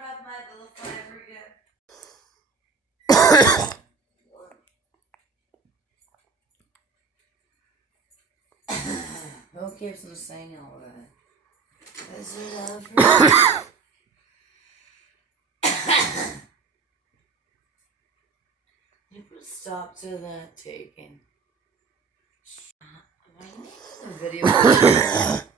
rub my little foot ever again. Who keeps on saying all that? Is it love for you put a stop to that taking. Am I making a video?